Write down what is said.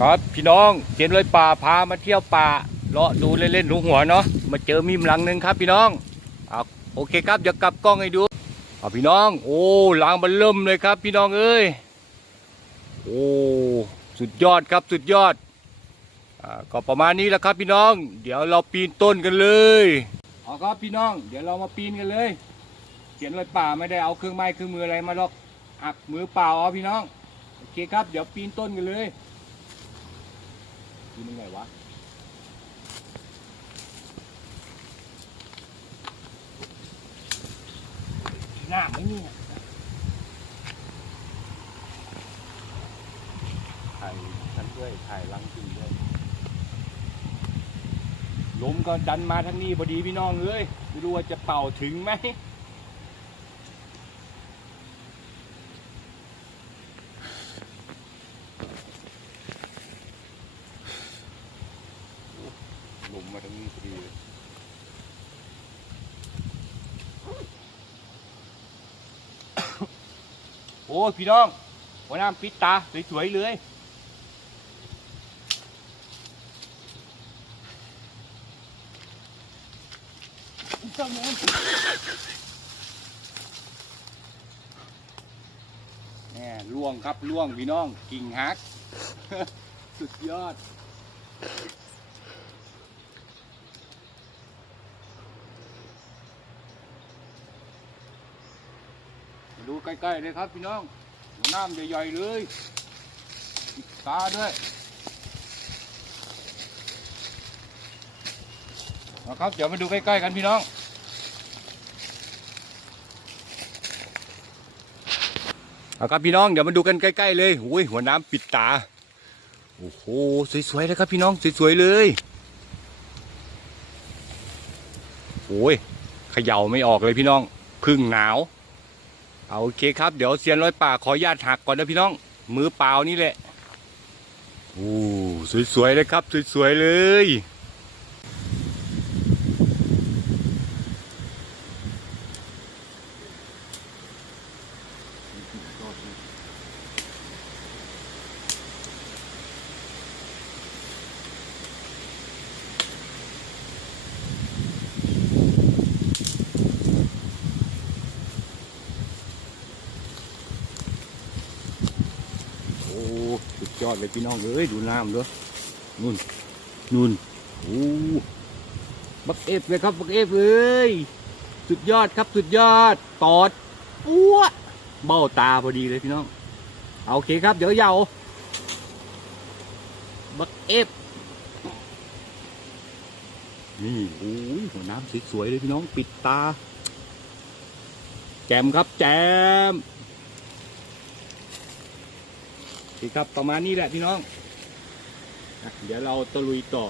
ครับพี่น้องเจนเลยป่าพามาเที่ยวป่าเลาะดูเล่นๆดูหัวเนาะมาเจอมีมหลังหนึ่งครับ พี่น้องเอาโอเคครับเดี๋ยวกลับกล้องให้ดูเอาพี่น้อง โอ้หลังมันเริ่มเลยครับ พี่น้องเอ้ยโอ้สุดยอดครับสุดยอดอ่าก็ประมาณนี้แหละครับพี่น้อง เดี๋ยวเราปีนต้นกันเลยเอาครับพี่น้อง เดี๋ยวเรามาปีนกันเลยเขียนเลยป่าไม่ได้เอาเครื่องไม้เครื่องมืออะไรมาหรอกอักมือเปล่าเอาพี่น้องโอเคครับ เดี๋ยวปีนต้นกันเลย กินยังไงวะหน้าไม่นี่ถ่ายฉันด้วยถ่ายลังจริงด้วยลมก็ดันมาทั้งนี้พอดีพี่น้องเอ้ยไม่รู้ว่าจะเป่าถึงไหม มาทั้งนี้พอดีเลยโอ้ยพี่น้องหัวหน้าปิดตาสวยๆเลยแน่ล่วงครับล่วงพี่น้องกิ่งฮัก สุดยอด ดูใกล้ๆเลยครับพี่น้องน้ำใหญ่ๆเลยปิดตาด้วยนะครับ เดี๋ยวมาดูใกล้ๆกันพี่น้องเอาครับพี่น้องเดี๋ยวมาดูกันใกล้ๆเลยโอ้ยหัวน้ำปิดตา โอ้โหสวยๆเลยครับพี่น้องสวยๆเลยโอ้ยเขย่าไม่ออกเลยพี่น้องพึ่งหนาว เอาโอเคครับ เดี๋ยวเซียนร้อยป่าขอญาตหักก่อนนะพี่น้อง มือเปล่านี่แหละโอ้สวยๆเลยครับ สวยๆเลยโอ้สุด ยอดเลยพี่น้องเอ้ยดูน้ำด้วยนู่นนู่นโอ้บักเอฟเลยครับบักเอฟเอ้ยสุดยอดครับสุดยอดตอดอ้วเบ้าตาพอดีเลยพี่น้องเอาโอเคครับ เดี๋ยวเยาวบักเอฟนี่โอ้ยหัวน้ำสวยๆเลยพี่น้องปิดตา แจมครับแจม ครับประมาณนี้แหละพี่น้อง เดี๋ยวเราตะลุยต่อ